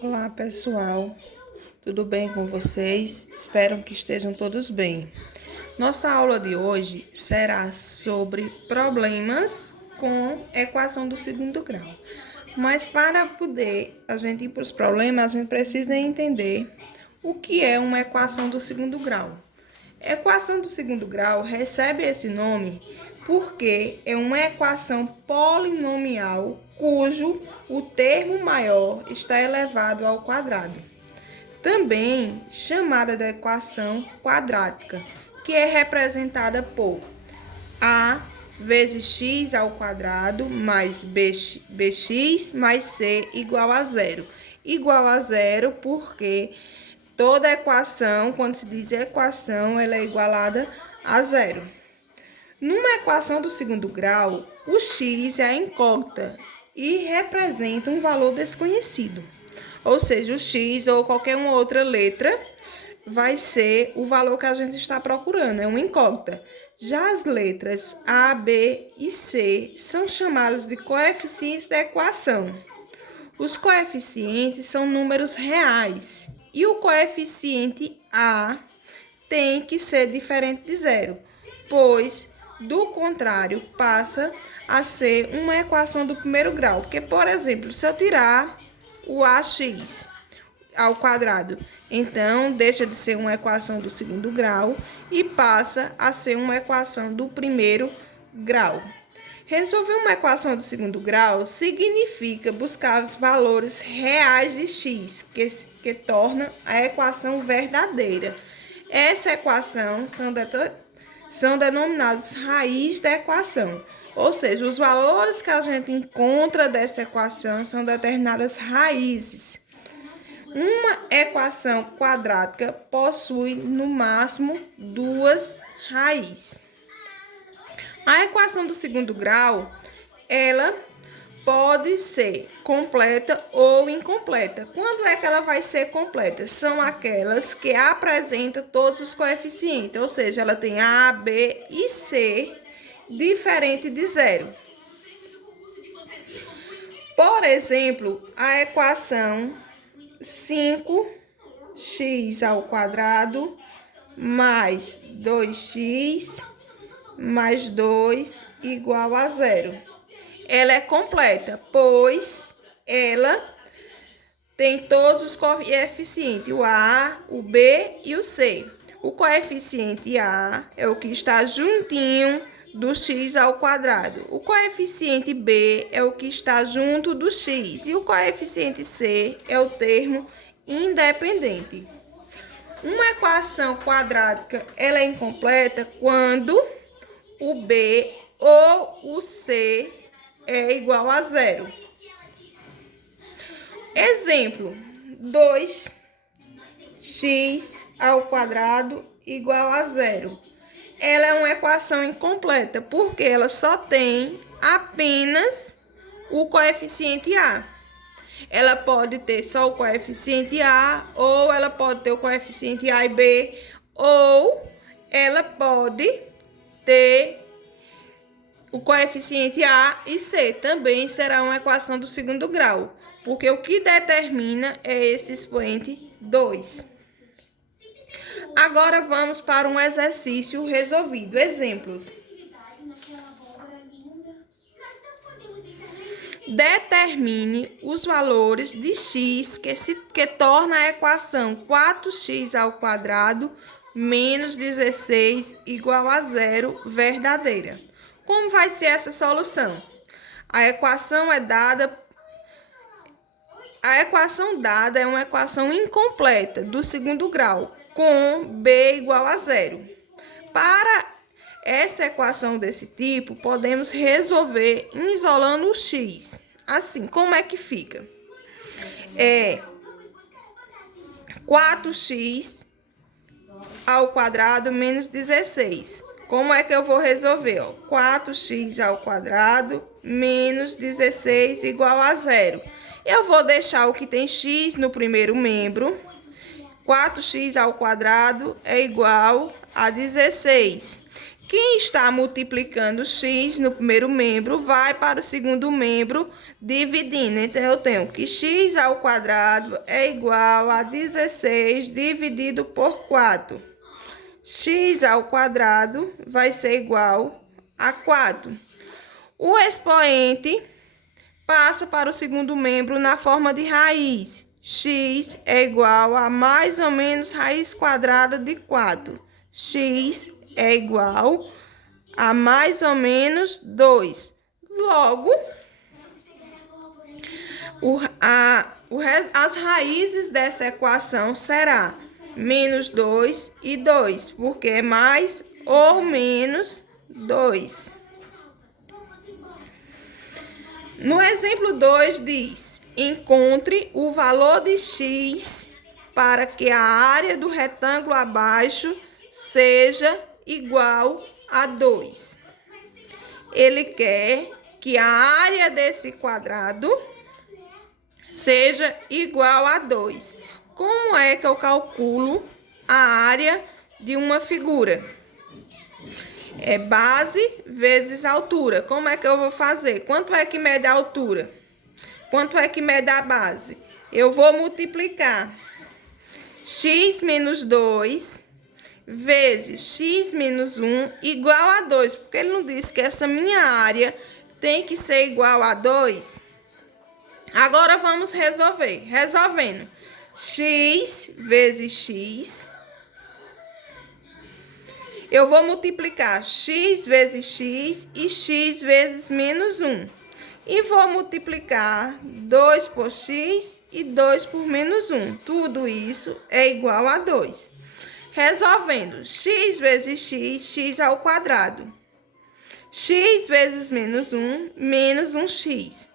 Olá, pessoal. Tudo bem com vocês? Espero que estejam todos bem. Nossa aula de hoje será sobre problemas com equação do segundo grau. Mas para poder a gente ir para os problemas, a gente precisa entender o que é uma equação do segundo grau. Equação do segundo grau recebe esse nome porque é uma equação polinomial cujo o termo maior está elevado ao quadrado. Também chamada de equação quadrática, que é representada por a vezes x ao quadrado mais bx mais c igual a zero. Igual a zero porque toda equação, quando se diz equação, ela é igualada a zero. Numa equação do segundo grau, o x é a incógnita e representa um valor desconhecido. Ou seja, o x ou qualquer uma outra letra vai ser o valor que a gente está procurando, é uma incógnita. Já as letras A, B e C são chamadas de coeficientes da equação. Os coeficientes são números reais e o coeficiente A tem que ser diferente de zero, pois, do contrário, passa a ser uma equação do primeiro grau. Porque, por exemplo, se eu tirar o ax ao quadrado, então deixa de ser uma equação do segundo grau e passa a ser uma equação do primeiro grau. Resolver uma equação do segundo grau significa buscar os valores reais de x, que torna a equação verdadeira. Essa equação são denominados raiz da equação, ou seja, os valores que a gente encontra dessa equação são determinadas raízes. Uma equação quadrática possui, no máximo, duas raízes. A equação do segundo grau, ela pode ser completa ou incompleta. Quando é que ela vai ser completa? São aquelas que apresentam todos os coeficientes, ou seja, ela tem A, B e C diferente de zero. Por exemplo, a equação 5x ao quadrado mais 2x mais 2 igual a zero. Ela é completa, pois ela tem todos os coeficientes, o A, o B e o C. O coeficiente A é o que está juntinho do x ao quadrado. O coeficiente B é o que está junto do x. E o coeficiente C é o termo independente. Uma equação quadrática ela é incompleta quando o B ou o C é igual a zero. Exemplo, 2x ao quadrado igual a zero. Ela é uma equação incompleta, porque ela só tem apenas o coeficiente A. Ela pode ter só o coeficiente A, ou ela pode ter o coeficiente A e B, ou ela pode ter o coeficiente A e C. Também será uma equação do segundo grau, porque o que determina é esse expoente 2. Agora vamos para um exercício resolvido. Exemplos. Determine os valores de x que torna a equação 4x ao quadrado menos 16 igual a zero verdadeira. Como vai ser essa solução? A equação dada é uma equação incompleta do segundo grau, com b igual a zero. Para essa equação desse tipo, podemos resolver isolando o x. Assim, como é que fica? 4x ao quadrado menos 16. Como é que eu vou resolver? 4x ao quadrado menos 16 igual a zero. Eu vou deixar o que tem x no primeiro membro. 4x ao quadrado é igual a 16. Quem está multiplicando x no primeiro membro vai para o segundo membro dividindo. Então, eu tenho que x ao quadrado é igual a 16 dividido por 4. X ao quadrado vai ser igual a 4. O expoente passa para o segundo membro na forma de raiz. X é igual a mais ou menos raiz quadrada de 4. X é igual a mais ou menos 2. Logo, as raízes dessa equação será menos 2 e 2, porque é mais ou menos 2. No exemplo 2 diz: encontre o valor de x para que a área do retângulo abaixo seja igual a 2. Ele quer que a área desse quadrado seja igual a 2. Como é que eu calculo a área de uma figura? É base vezes altura. Como é que eu vou fazer? Quanto é que mede a altura? Quanto é que mede a base? Eu vou multiplicar x menos 2 vezes x menos 1 igual a 2. Porque ele não disse que essa minha área tem que ser igual a 2. Agora vamos resolver. Resolvendo. X vezes x. Eu vou multiplicar x vezes x e x vezes menos 1. E vou multiplicar 2 por x e 2 por menos 1. Tudo isso é igual a 2. Resolvendo, x vezes x, x ao quadrado. X vezes menos 1, menos 1x.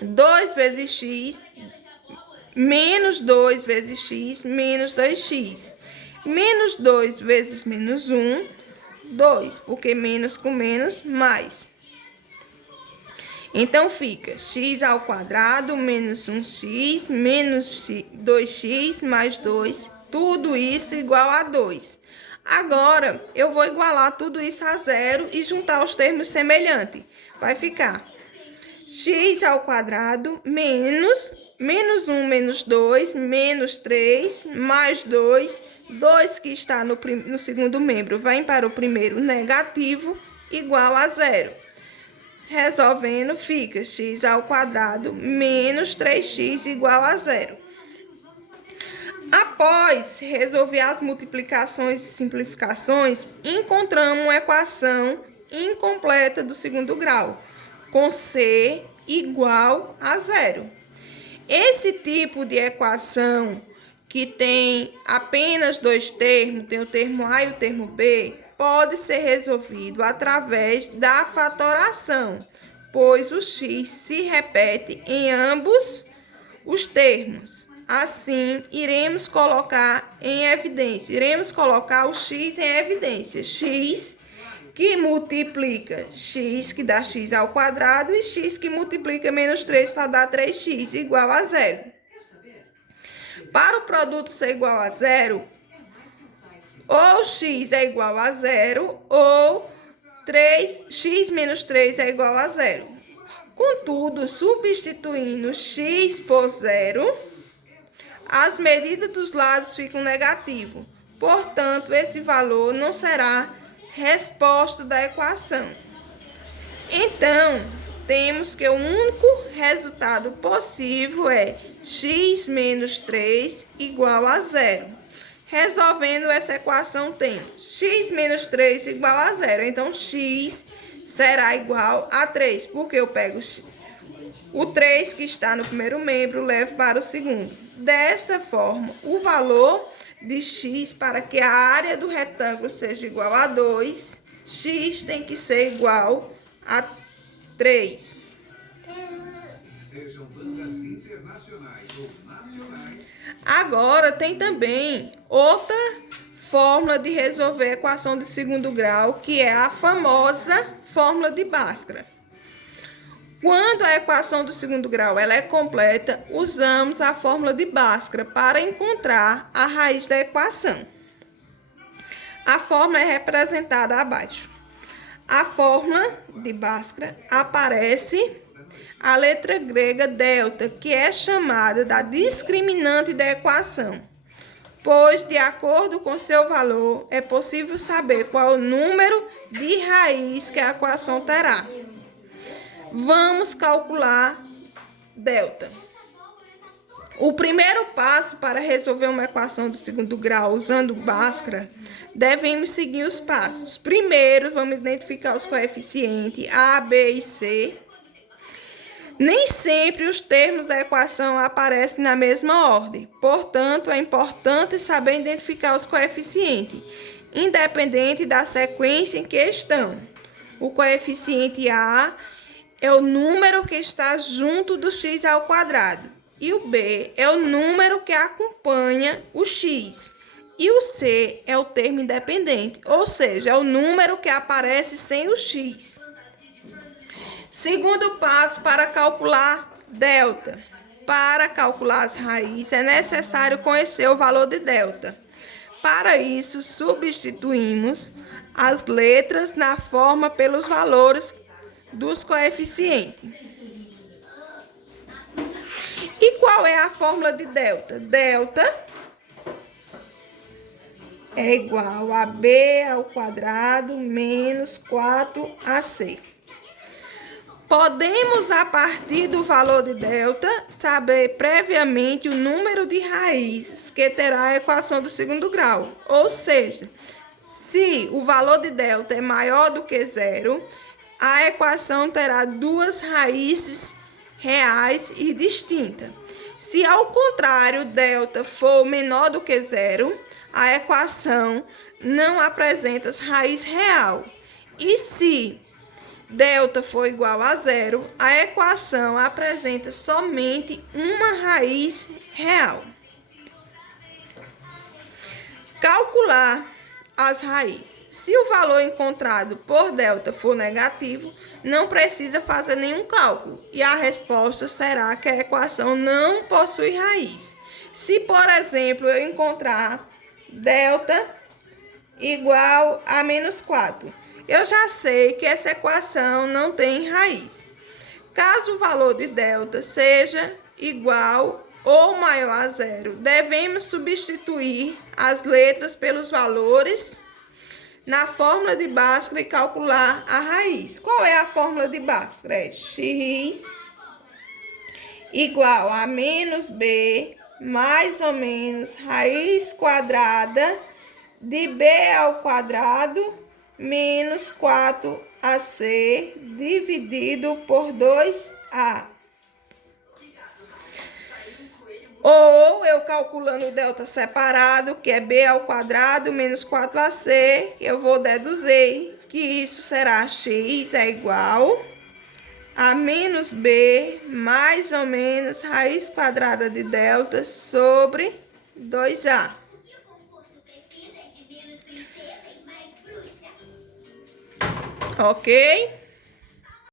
2 vezes x, menos 2 vezes x, menos 2x. Menos 2 vezes menos 1, 2, porque menos com menos, mais. Então, fica x ao quadrado menos 1x, menos 2x, mais 2, tudo isso igual a 2. Agora, eu vou igualar tudo isso a zero e juntar os termos semelhantes. Vai ficar x ao quadrado menos 1 menos 2, menos 3, mais 2. 2 que está no segundo membro vai para o primeiro negativo, igual a zero. Resolvendo, fica x ao quadrado menos 3x igual a zero. Após resolver as multiplicações e simplificações, encontramos uma equação incompleta do segundo grau, com c igual a zero. Esse tipo de equação que tem apenas dois termos, tem o termo A e o termo B, pode ser resolvido através da fatoração, pois o x se repete em ambos os termos. Assim, iremos colocar em evidência, iremos colocar o x em evidência. X que multiplica x, que dá x ao quadrado, e x que multiplica menos 3 para dar 3x, igual a zero. Para o produto ser igual a zero, ou x é igual a zero, ou x menos 3 é igual a zero. Contudo, substituindo x por zero, as medidas dos lados ficam negativas. Portanto, esse valor não será resposta da equação. Então, temos que o único resultado possível é x menos 3 igual a zero. Resolvendo essa equação, temos x menos 3 igual a zero. Então, x será igual a 3, porque eu pego o 3 que está no primeiro membro, levo para o segundo. Dessa forma, o valor de x, para que a área do retângulo seja igual a 2, x tem que ser igual a 3. Sejam bancas internacionais ou nacionais. Agora, tem também outra fórmula de resolver a equação de segundo grau, que é a famosa fórmula de Bhaskara. Quando a equação do segundo grau ela é completa, usamos a fórmula de Bhaskara para encontrar a raiz da equação. A fórmula é representada abaixo. A fórmula de Bhaskara aparece a letra grega delta, que é chamada da discriminante da equação, pois, de acordo com seu valor, é possível saber qual o número de raiz que a equação terá. Vamos calcular delta. O primeiro passo para resolver uma equação do segundo grau usando Bhaskara, devemos seguir os passos. Primeiro, vamos identificar os coeficientes A, B e C. Nem sempre os termos da equação aparecem na mesma ordem. Portanto, é importante saber identificar os coeficientes, independente da sequência em que estão. O coeficiente A é o número que está junto do x ao quadrado. E o B é o número que acompanha o x. E o C é o termo independente, ou seja, é o número que aparece sem o x. Segundo passo para calcular delta. Para calcular as raízes, é necessário conhecer o valor de delta. Para isso, substituímos as letras na forma pelos valores dos coeficientes. E qual é a fórmula de delta? Delta é igual a B ao quadrado menos 4AC. Podemos, a partir do valor de delta, saber previamente o número de raízes que terá a equação do segundo grau. Ou seja, se o valor de delta é maior do que zero, a equação terá duas raízes reais e distintas. Se, ao contrário, delta for menor do que zero, a equação não apresenta raiz real. E se delta for igual a zero, a equação apresenta somente uma raiz real. Calcular as raízes. Se o valor encontrado por delta for negativo, não precisa fazer nenhum cálculo e a resposta será que a equação não possui raiz. Se, por exemplo, eu encontrar delta igual a menos 4, eu já sei que essa equação não tem raiz. Caso o valor de delta seja igual ou maior a zero, devemos substituir as letras pelos valores na fórmula de Bhaskara e calcular a raiz. Qual é a fórmula de Bhaskara? É x igual a menos b mais ou menos raiz quadrada de b ao quadrado menos 4ac dividido por 2a. Ou eu calculando o delta separado, que é b ao quadrado menos 4ac, eu vou deduzir que isso será x é igual a menos b mais ou menos raiz quadrada de delta sobre 2a. Ok?